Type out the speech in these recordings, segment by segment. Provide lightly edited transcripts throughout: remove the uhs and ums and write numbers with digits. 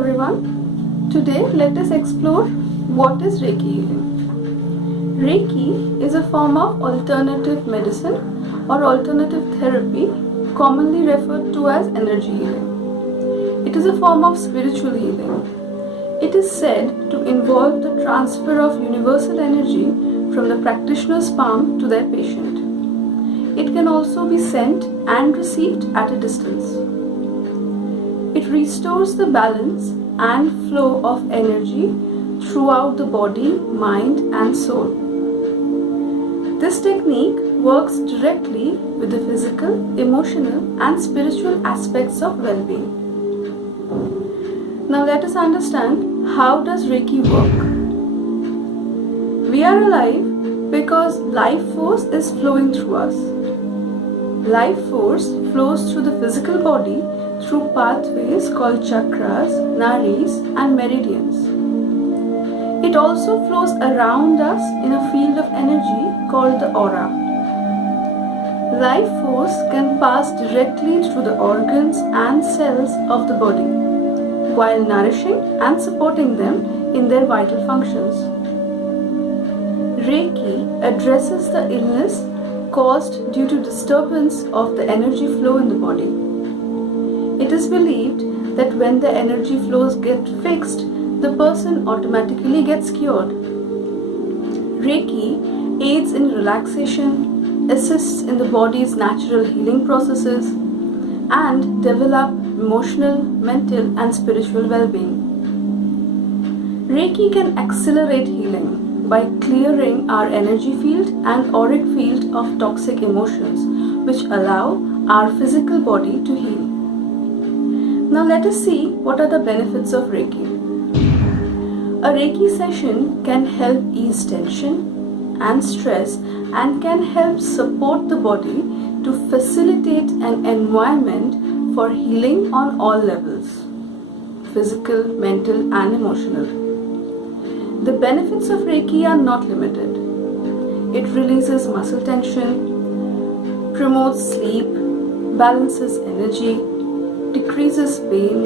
everyone. Today let us explore what is Reiki healing. Reiki is a form of alternative medicine or alternative therapy, commonly referred to as energy healing. It is a form of spiritual healing. It is said to involve the transfer of universal energy from the practitioner's palm to their patient. It can also be sent and received at a distance. It restores the balance and flow of energy throughout the body, mind, and soul. This technique works directly with the physical, emotional, and spiritual aspects of well-being. Now let us understand, how does Reiki work? We are alive because life force is flowing through us. Life force flows through the physical body through pathways called chakras, nadis, and meridians. It also flows around us in a field of energy called the aura. Life force can pass directly through the organs and cells of the body, while nourishing and supporting them in their vital functions. Reiki addresses the illness caused due to disturbance of the energy flow in the body. It is believed that when the energy flows get fixed, the person automatically gets cured. Reiki aids in relaxation, assists in the body's natural healing processes, and develop emotional, mental, and spiritual well-being. Reiki can accelerate healing by clearing our energy field and auric field of toxic emotions, which allow our physical body to heal. Now let us see what are the benefits of Reiki. A Reiki session can help ease tension and stress and can help support the body to facilitate an environment for healing on all levels: physical, mental, and emotional. The benefits of Reiki are not limited. It releases muscle tension, promotes sleep, balances energy, decreases pain,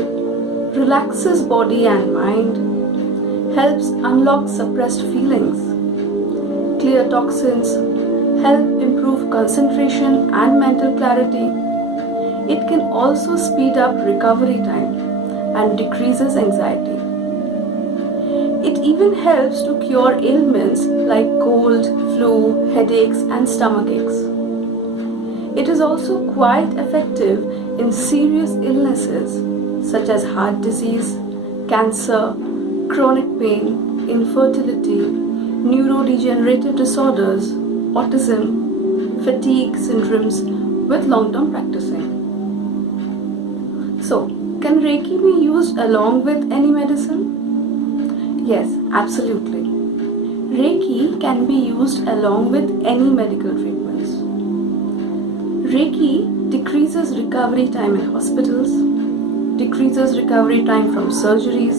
relaxes body and mind, helps unlock suppressed feelings, clear toxins, help improve concentration and mental clarity. It can also speed up recovery time and decreases anxiety. It even helps to cure ailments like cold, flu, headaches, and stomach aches. It is also quite effective in serious illnesses such as heart disease, cancer, chronic pain, infertility, neurodegenerative disorders, autism, fatigue syndromes with long-term practicing. So, can Reiki be used along with any medicine? Yes, absolutely. Reiki can be used along with any medical treatments. Reiki decreases recovery time in hospitals, decreases recovery time from surgeries,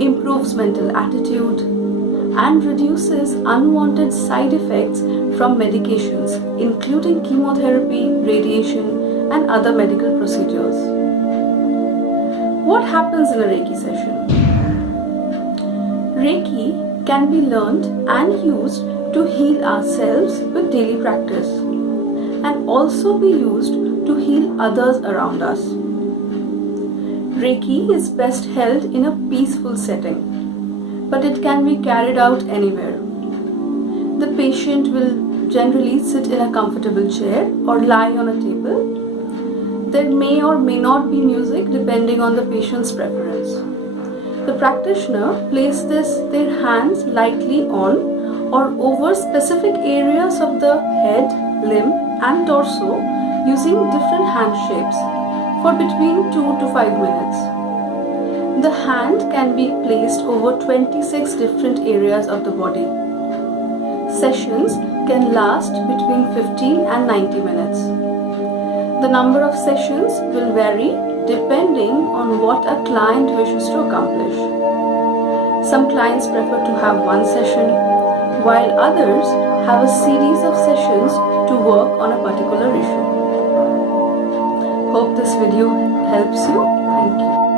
improves mental attitude, and reduces unwanted side effects from medications, including chemotherapy, radiation, and other medical procedures. What happens in a Reiki session? Reiki can be learned and used to heal ourselves with daily practice, and also be used to heal others around us. Reiki is best held in a peaceful setting, but it can be carried out anywhere. The patient will generally sit in a comfortable chair or lie on a table. There may or may not be music depending on the patient's preference. The practitioner places their hands lightly on or over specific areas of the head, limb, and torso using different hand shapes for between 2 to 5 minutes. The hand can be placed over 26 different areas of the body. Sessions can last between 15 and 90 minutes. The number of sessions will vary depending on what a client wishes to accomplish. Some clients prefer to have one session, while others have a series of sessions to work on a particular issue. Hope this video helps you. Thank you.